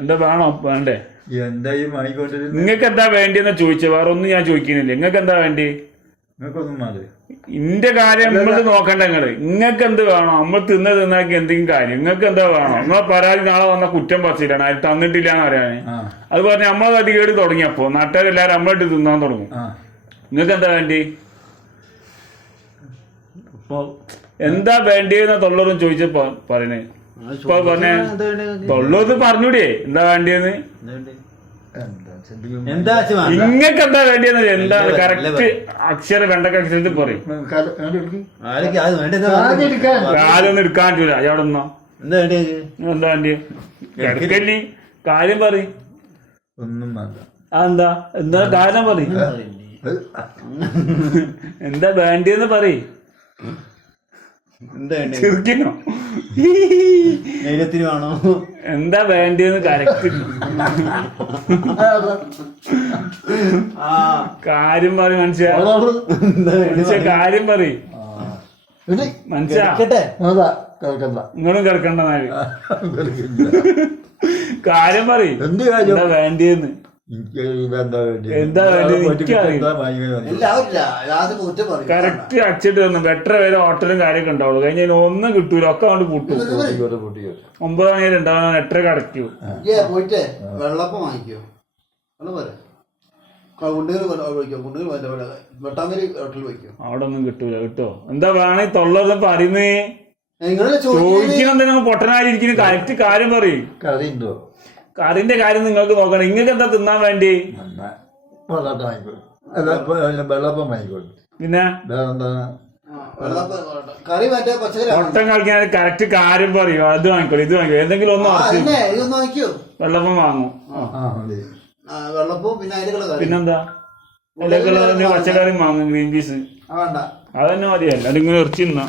എന്താ വേണോ വേണ്ടേ? എന്തായും ആയിക്കൊണ്ടിരുന്നു. നിങ്ങൾക്ക് എന്താ വേണ്ടിയെന്ന് ചോദിച്ചേ, വേറെ ഒന്നും ഞാൻ ചോദിക്കുന്നില്ല. നിങ്ങൾക്ക് എന്താ വേണ്ടി? നിങ്ങൾക്കൊന്നും മതി. ഇന്റെ കാര്യം നമ്മൾ നോക്കണ്ട. നിങ്ങൾക്ക് എന്ത് വേണോ? നമ്മൾ തിന്നാക്കി എന്തെങ്കിലും കാര്യം നിങ്ങൾക്ക് എന്താ വേണോ? നമ്മളെ പരാതി നാളെ വന്ന കുറ്റം പറിച്ചിട്ടാണ് അത് തന്നിട്ടില്ല എന്ന് പറയാന്. അത് പറഞ്ഞ് നമ്മളെ അധികേട് തുടങ്ങിയപ്പോ നാട്ടുകാരെല്ലാരും നമ്മളിട്ട് തിന്നാൻ തുടങ്ങും. നിങ്ങൾക്ക് എന്താ വേണ്ടി? എന്താ വേണ്ടിയെന്ന തൊള്ളറും ചോദിച്ചപ്പോ പറയണേ. ഇപ്പൊ പറഞ്ഞേ തൊള്ളത് പറഞ്ഞൂടെ എന്താ വേണ്ടിയെന്ന്. ഇങ്ങക്ക് എന്താ വേണ്ടിയെന്ന് എന്താണ് കറക്റ്റ് അക്ഷര വെണ്ടക്ക അക്ഷരത്തിൽ പറയും. കാലൊന്നും എടുക്കാൻ പറ്റൂല. അവിടെ നിന്നോ എന്താ വേണ്ടിയ കിടക്കല്ലേ? കാര്യം പറയും. ഒന്നും അതെന്താ എന്താ കാര്യം പറയും. എന്താ വേണ്ടിയെന്ന് പറയും. ചെറുക്കിനോ വേണോ? എന്താ വേണ്ടിയെന്ന് കറക്റ്റ് കാര്യം പറയും. മനുഷ്യ കാര്യം പറയും. മനുഷ്യ നിങ്ങളും കിടക്കണ്ട. കാര്യം പറയും. എന്താ വേണ്ടിയെന്ന്. എന്താ കറക്റ്റ് അച്ചിട്ട് തന്നു. വെട്ടര വരെ ഹോട്ടലും കാര്യമൊക്കെ ഉണ്ടാവുള്ളൂ. കഴിഞ്ഞ ഒന്നും കിട്ടൂല. ഒക്കെ കൊണ്ട് പൂട്ടും. 9 മണി ഉണ്ടാവുന്ന 8:30 അടയ്ക്കൂ. പോയിട്ട് വെള്ളപ്പം വാങ്ങിക്കോ. അവിടെ ഒന്നും കിട്ടൂല. കിട്ടോ? എന്താ വേണേ തൊള്ളത് പറയുന്നേ. ചോദിക്കണം. നിങ്ങൾ പൊട്ടനായിരിക്കും. കറക്റ്റ് കാര്യം പറയും. കറിന്റെ കാര്യം നിങ്ങൾക്ക് നോക്കണം. നിങ്ങൾക്ക് എന്താ തിന്നാൻ വേണ്ടി? വെള്ളപ്പം വാങ്ങിക്കോളൂ. പിന്നെ ഒട്ടം കളിക്കാൻ കറക്റ്റ് കാര്യം പറയും. അത് വാങ്ങിക്കോളൂ, ഇത് വാങ്ങിക്കോ. എന്തെങ്കിലും ഒന്ന് വെള്ളപ്പം വാങ്ങും. പിന്നെന്താ പച്ചക്കറി വാങ്ങും. ഗ്രീൻ പീസ് അതന്നെ മതിയല്ല. അതിങ്ങനെ ഇറച്ചി തിന്നാ.